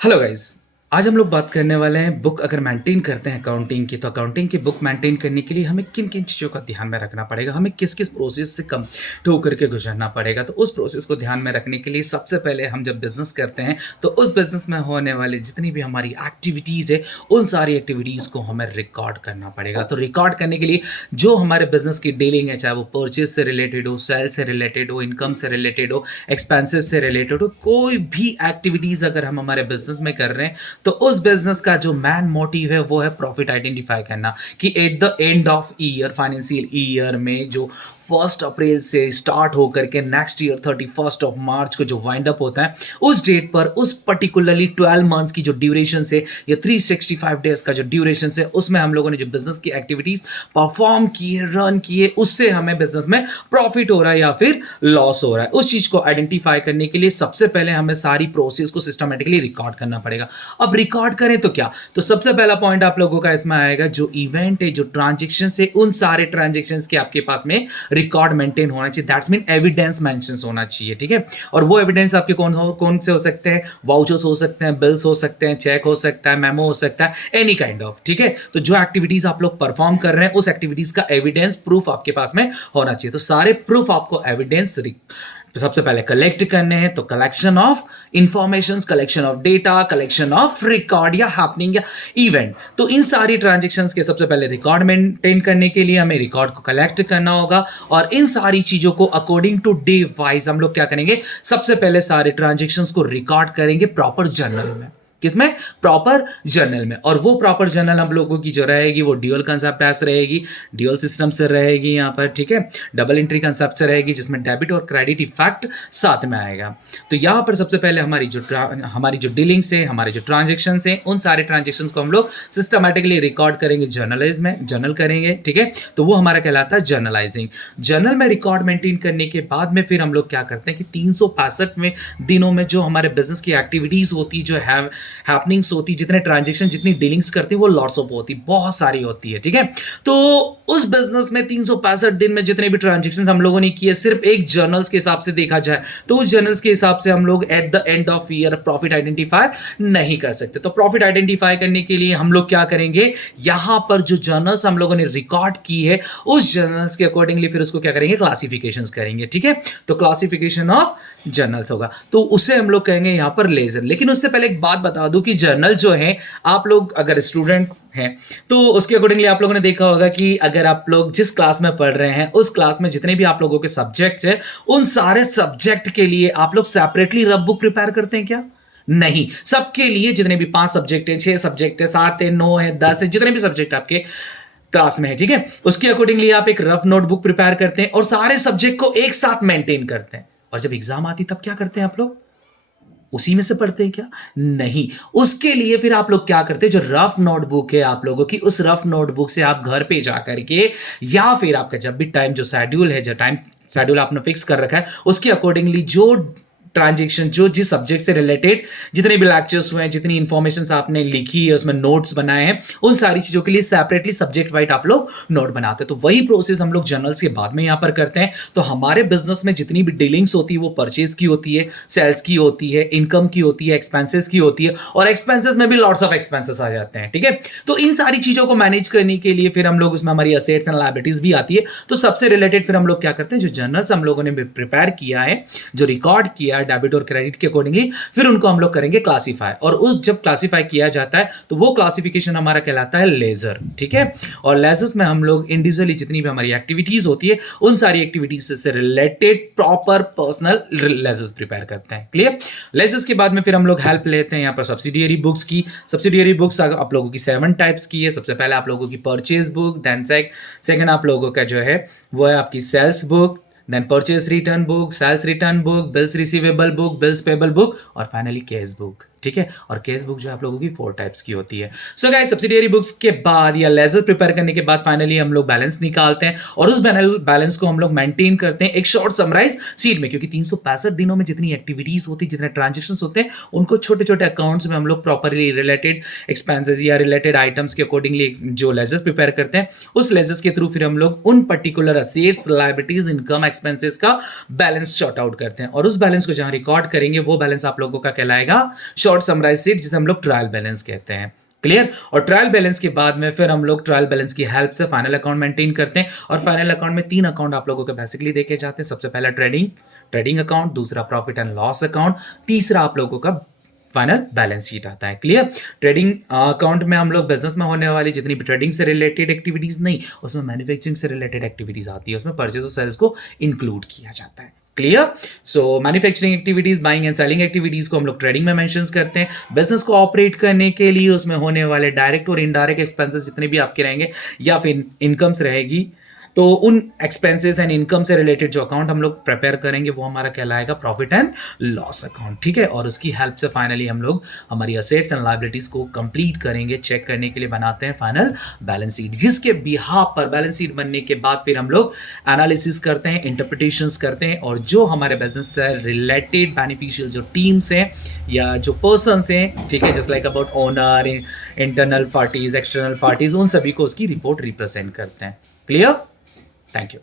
Hello guys. आज हम लोग बात करने वाले हैं बुक अगर मेंटेन करते हैं अकाउंटिंग की, तो अकाउंटिंग की बुक मेंटेन करने के लिए हमें किन किन चीज़ों का ध्यान में रखना पड़ेगा, हमें किस किस प्रोसेस से कम होकर के गुजरना पड़ेगा। तो उस प्रोसेस को ध्यान में रखने के लिए सबसे पहले हम जब बिजनेस करते हैं तो उस बिजनेस में होने वाली जितनी भी हमारी एक्टिविटीज़ है उन सारी एक्टिविटीज़ को हमें रिकॉर्ड करना पड़ेगा। तो रिकॉर्ड करने के लिए जो हमारे बिजनेस की डीलिंग है, चाहे वो परचेज से रिलेटेड हो, सेल से रिलेटेड हो, इनकम से रिलेटेड हो, एक्सपेंसेस से रिलेटेड हो, कोई भी एक्टिविटीज़ अगर हम हमारे बिजनेस में कर रहे हैं तो उस बिजनेस का जो मैन मोटिव है वो है प्रॉफिट आइडेंटिफाई करना कि at the end of year, financial year में जो 1 अप्रैल से स्टार्ट होकर के नेक्स्ट ईयर 31 मार्च को जो वाइंड अप होता है, उस डेट पर उस पर्टिकुलरली 12 मंथ्स की जो ड्यूरेशन से या 365 डेज का जो ड्यूरेशन से उसमें हम लोगों ने जो बिजनेस की एक्टिविटीज परफॉर्म किए, रन किए, उससे हमें बिजनेस में प्रॉफिट हो रहा है या फिर लॉस हो रहा है, उस चीज को आइडेंटिफाई करने के लिए सबसे पहले हमें सारी प्रोसेस को सिस्टमेटिकली रिकॉर्ड करना पड़ेगा। अब रिकॉर्ड करें तो क्या, तो सबसे पहला पॉइंट आप लोगों का इसमें आएगा जो इवेंट है, जो ट्रांजेक्शन है, उन सारे ट्रांजेक्शन के आपके पास में रिकॉर्ड मेंटेन होना चाहिए। दैट्स मीन एविडेंस मेंशंस होना चाहिए, ठीक है। और वो एविडेंस आपके कौन से हो सकते हैं? वाउचर्स हो सकते हैं, बिल्स हो सकते हैं, चेक हो सकता है, मेमो हो सकता है, एनी काइंड ऑफ, ठीक है। तो जो एक्टिविटीज आप लोग परफॉर्म कर रहे हैं उस एक्टिविटीज का एविडेंस प्रूफ आपके पास में होना चाहिए। तो सारे प्रूफ आपको एविडेंस सबसे पहले कलेक्ट करने हैं। तो collection of information, collection of data, collection of record या हैपनिंग या इवेंट। तो इन सारी ट्रांजेक्शन्स के सबसे पहले रिकॉर्ड मेंटेन करने के लिए हमें रिकॉर्ड को कलेक्ट करना होगा और इन सारी चीजों को अकॉर्डिंग टू डे वाइज हम लोग क्या करेंगे, सबसे पहले सारे ट्रांजेक्शन्स को रिकॉर्ड करेंगे प्रॉपर जर्नल में। किसमें? प्रॉपर जर्नल में। और वो प्रॉपर जर्नल हम लोगों की जो रहेगी वो ड्यूअल कंसेप्ट बेस रहेगी, ड्यूअल सिस्टम से रहेगी यहाँ पर, ठीक है। डबल एंट्री कंसेप्ट से रहेगी जिसमें डेबिट और क्रेडिट इफेक्ट साथ में आएगा। तो यहाँ पर सबसे पहले हमारी जो डीलिंग्स है, हमारे जो ट्रांजेक्शन्स हैं, उन सारे ट्रांजेक्शन्स को हम लोग सिस्टमैटिकली रिकॉर्ड करेंगे, जर्नलाइज में जर्नल करेंगे, ठीक है। तो वो हमारा कहलाता है जर्नलाइजिंग। जर्नल में रिकॉर्ड मेंटेन करने के बाद में फिर हम लोग क्या करते हैं कि 365 में दिनों में जो हमारे बिजनेस की एक्टिविटीज होती, जो हैपनिंग्स होती, जितने ट्रांजेक्शन, जितनी डीलिंग्स करती है वो लॉट्स ऑफ होती, बहुत सारी होती है, ठीक है। तो उस बिजनेस में 365 दिन में जितने भी ट्रांजेक्शन हम लोगों ने किए, सिर्फ एक जर्नल्स के हिसाब से देखा जाए तो उस जर्नल्स के हिसाब से हम लोग at the end of year profit identify नहीं कर सकते। तो प्रॉफिट आइडेंटिफाई करने के लिए हम लोग क्या करेंगे, यहां पर जो जर्नल्स हम लोगों ने रिकॉर्ड की है उस जर्नल्स के अकॉर्डिंगली फिर उसको क्या करेंगे, क्लासिफिकेशन करेंगे, ठीक है। तो क्लासिफिकेशन ऑफ जर्नल्स होगा, तो उसे हम लोग कहेंगे यहां पर लेजर। लेकिन उससे पहले एक बात बता दूं कि जर्नल जो है, आप लोग अगर स्टूडेंट्स हैं तो उसके अकॉर्डिंगली आप लोगों ने देखा होगा कि अगर आप लोग जिस क्लास में पढ़ रहे हैं उस क्लास में जितने भी आप लोगों के सब्जेक्ट्स हैं उन सारे सब्जेक्ट के लिए आप लोग सेपरेटली रफ बुक प्रिपेयर करते हैं क्या? नहीं, सबके लिए जितने भी 5 सब्जेक्ट हैं, 6 सब्जेक्ट है, 7 है, 9 है, 10 है, जितने भी सब्जेक्ट आपके क्लास में है, ठीक है, उसके अकॉर्डिंगली आप एक रफ नोटबुक प्रिपेयर करते हैं और सारे सब्जेक्ट को एक साथ मेंटेन करते हैं। और जब एग्जाम आती तब क्या करते हैं आप लोग? उसी में से पढ़ते हैं क्या? नहीं, उसके लिए फिर आप लोग क्या करते हैं, जो रफ नोटबुक है आप लोगों की, उस रफ नोटबुक से आप घर पे जाकर के या फिर आपका जब भी टाइम जो शेड्यूल है, जो टाइम शेड्यूल आपने फिक्स कर रखा है उसके अकॉर्डिंगली जो ट्रांजेक्शन, जो जिस सब्जेक्ट से रिलेटेड जितने भी लेक्चर्स हुए हैं, जितनी इंफॉर्मेशन आपने लिखी है, उसमें नोट्स बनाए हैं, उन सारी चीजों के लिए सेपरेटली सब्जेक्ट वाइज आप लोग नोट बनाते हैं। तो वही प्रोसेस हम लोग जर्नल्स के बाद में यहां पर करते हैं। तो हमारे बिजनेस में जितनी भी डीलिंग्स होती है वो परचेज की होती है, सेल्स की होती है, इनकम की होती है, एक्सपेंसेस की होती है, और एक्सपेंसेस में भी लॉट्स ऑफ एक्सपेंसेस आ जाते हैं, ठीक है। तो इन सारी चीजों को मैनेज करने के लिए फिर हम लोग उसमें हमारी असेट्स एंड लायबिलिटीज भी आती है। तो सबसे रिलेटेड फिर हम लोग क्या करते हैं, जो जर्नल्स हम लोगों ने प्रिपेयर किया है, जो रिकॉर्ड किया है डेबिट और क्रेडिट के अकॉर्डिंगली, फिर उनको हम लोग करेंगे क्लासीफाई। और उस जब क्लासीफाई किया जाता है तो वो क्लासिफिकेशन हमारा कहलाता है लेजर, ठीक है। और लेजर्स में हम लोग इंडिविजुअली जितनी भी हमारी एक्टिविटीज होती है उन सारी एक्टिविटीज से related proper personal ledgers prepare करते हैं। क्लियर? लेजर्स के बाद में फिर हम लोग हेल्प लेते हैं यहाँ पर सब्सिडियरी बुक्स की। सब्सिडियरी बुक्स आप लोगों की 7 टाइप्स की है। सबसे पहले आप लोगों की परचेज बुक, देन सेकंड आप लोगों का जो है वो है आपकी sales book, then purchase return book, sales return book, bills receivable book, bills payable book, और फाइनली कैश बुक, ठीक है। और केस बुक जो आप लोगों की 4 टाइप्स की होती है। सो गाइस, सब्सिडियरी बुक्स के बाद या लेजर प्रिपेयर करने के बाद फाइनली हम लोग बैलेंस निकालते हैं और उस बैलेंस को हम लोग मेंटेन करते हैं एक शॉर्ट समराइज शीट में, क्योंकि 365 दिनों में जितनी एक्टिविटीज होती है, जितने ट्रांजेक्शन होते हैं, उनको छोटे छोटे अकाउंट्स में हम लोग प्रॉपरली रिलेटेड एक्सपेंसेस या रिलेटेड आइटम्स के अकॉर्डिंगली जो लेजर्स प्रिपेयर करते हैं, उस लेजर्स के थ्रू फिर हम लोग उन particular assets, liabilities, income, expenses का बैलेंस शॉर्ट आउट करते हैं। और उस बैलेंस को जहां रिकॉर्ड करेंगे वो बैलेंस आप लोगों का कहलाएगा शॉर्ट समराइज शीट जिसे हम लोग ट्रायल बैलेंस कहते हैं। क्लियर? और ट्रायल बैलेंस के बाद में फिर हम लोग ट्रायल बैलेंस की हेल्प से फाइनल अकाउंट मेंटेन करते हैं। और फाइनल अकाउंट में 3 अकाउंट आप लोगों को बेसिकली देखे जाते हैं। सबसे पहला ट्रेडिंग अकाउंट, दूसरा प्रॉफिट एंड लॉस अकाउंट, तीसरा आप लोगों का फाइनल बैलेंस शीट आता है। क्लियर? ट्रेडिंग अकाउंट में हम लोग बिजनेस में होने वाली जितनी भी ट्रेडिंग से रिलेटेड एक्टिविटीज नहीं, उसमें मैन्युफैक्चरिंग से रिलेटेड एक्टिविटीज आती है, उसमें परचेज और सेल्स को इंक्लूड किया जाता है। Clear? So manufacturing activities, buying and selling activities को हम लोग ट्रेडिंग में मेंशन करते हैं। बिजनेस को ऑपरेट करने के लिए उसमें होने वाले डायरेक्ट और इनडायरेक्ट एक्सपेंसेस जितने भी आपके रहेंगे या फिर इनकम्स रहेगी, तो उन एक्सपेंसेस एंड इनकम से रिलेटेड जो अकाउंट हम लोग प्रिपेयर करेंगे वो हमारा कहलाएगा प्रॉफिट एंड लॉस अकाउंट। ठीक है? और उसकी हेल्प से फाइनली हम लोग हमारी असेट्स एंड लायबिलिटीज को कंप्लीट करेंगे, चेक करने के लिए बनाते हैं फाइनल बैलेंस शीट, जिसके बिहाफ पर बैलेंस शीट बनने के बाद फिर हम लोग एनालिसिस करते हैं, इंटरप्रिटेशंस करते हैं, और जो हमारे बिजनेस से रिलेटेड बेनिफिशियल जो टीम्स हैं या जो पर्सन्स हैं, ठीक है, just like about owner, internal parties, external parties, उन सभी को उसकी रिपोर्ट रिप्रेजेंट करते हैं। क्लियर? Thank you.